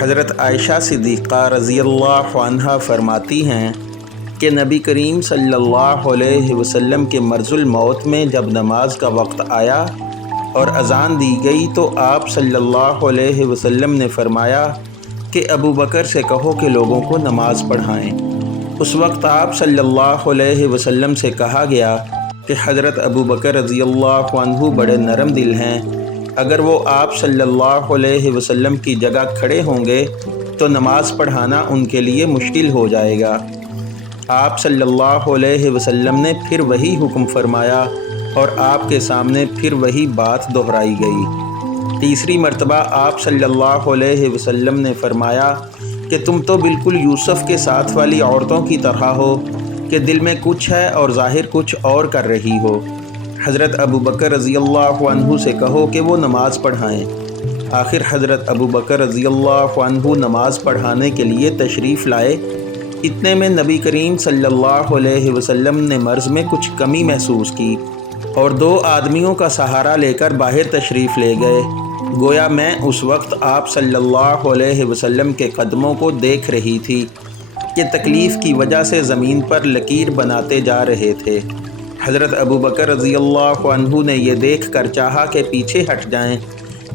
حضرت عائشہ صدیقہ رضی اللہ عنہا فرماتی ہیں کہ نبی کریم صلی اللہ علیہ وسلم کے مرض الموت میں جب نماز کا وقت آیا اور اذان دی گئی تو آپ صلی اللہ علیہ وسلم نے فرمایا کہ ابو بکر سے کہو کہ لوگوں کو نماز پڑھائیں۔ اس وقت آپ صلی اللہ علیہ وسلم سے کہا گیا کہ حضرت ابو بکر رضی اللہ عنہ بڑے نرم دل ہیں، اگر وہ آپ صلی اللہ علیہ وسلم کی جگہ کھڑے ہوں گے تو نماز پڑھانا ان کے لیے مشکل ہو جائے گا۔ آپ صلی اللہ علیہ وسلم نے پھر وہی حکم فرمایا اور آپ کے سامنے پھر وہی بات دہرائی گئی۔ تیسری مرتبہ آپ صلی اللہ علیہ وسلم نے فرمایا کہ تم تو بالکل یوسف کے ساتھ والی عورتوں کی طرح ہو کہ دل میں کچھ ہے اور ظاہر کچھ اور کر رہی ہو۔ حضرت ابو بکر رضی اللہ عنہ سے کہو کہ وہ نماز پڑھائیں۔ آخر حضرت ابو بکر رضی اللہ عنہ نماز پڑھانے کے لیے تشریف لائے۔ اتنے میں نبی کریم صلی اللہ علیہ وسلم نے مرض میں کچھ کمی محسوس کی اور 2 آدمیوں کا سہارا لے کر باہر تشریف لے گئے۔ گویا میں اس وقت آپ صلی اللہ علیہ وسلم کے قدموں کو دیکھ رہی تھی کہ تکلیف کی وجہ سے زمین پر لکیر بناتے جا رہے تھے۔ حضرت ابو بکر رضی اللہ عنہ نے یہ دیکھ کر چاہا کہ پیچھے ہٹ جائیں،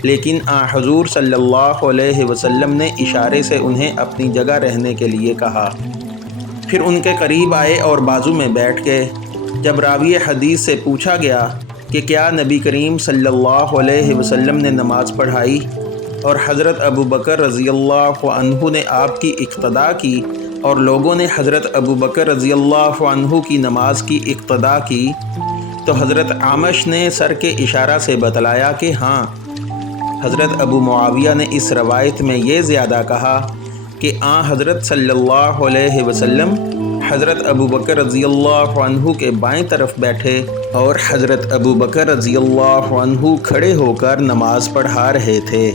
لیکن حضور صلی اللہ علیہ وسلم نے اشارے سے انہیں اپنی جگہ رہنے کے لیے کہا۔ پھر ان کے قریب آئے اور بازو میں بیٹھ گئے۔ جب راوی حدیث سے پوچھا گیا کہ کیا نبی کریم صلی اللہ علیہ وسلم نے نماز پڑھائی اور حضرت ابو بکر رضی اللہ عنہ نے آپ کی اقتداء کی اور لوگوں نے حضرت ابو بکر رضی اللہ عنہ کی نماز کی اقتداء کی، تو حضرت عامش نے سر کے اشارہ سے بتلایا کہ ہاں۔ حضرت ابو معاویہ نے اس روایت میں یہ زیادہ کہا کہ حضرت صلی اللہ علیہ وسلم حضرت ابو بکر رضی اللہ عنہ کے بائیں طرف بیٹھے اور حضرت ابو بکر رضی اللہ عنہ کھڑے ہو کر نماز پڑھا رہے تھے۔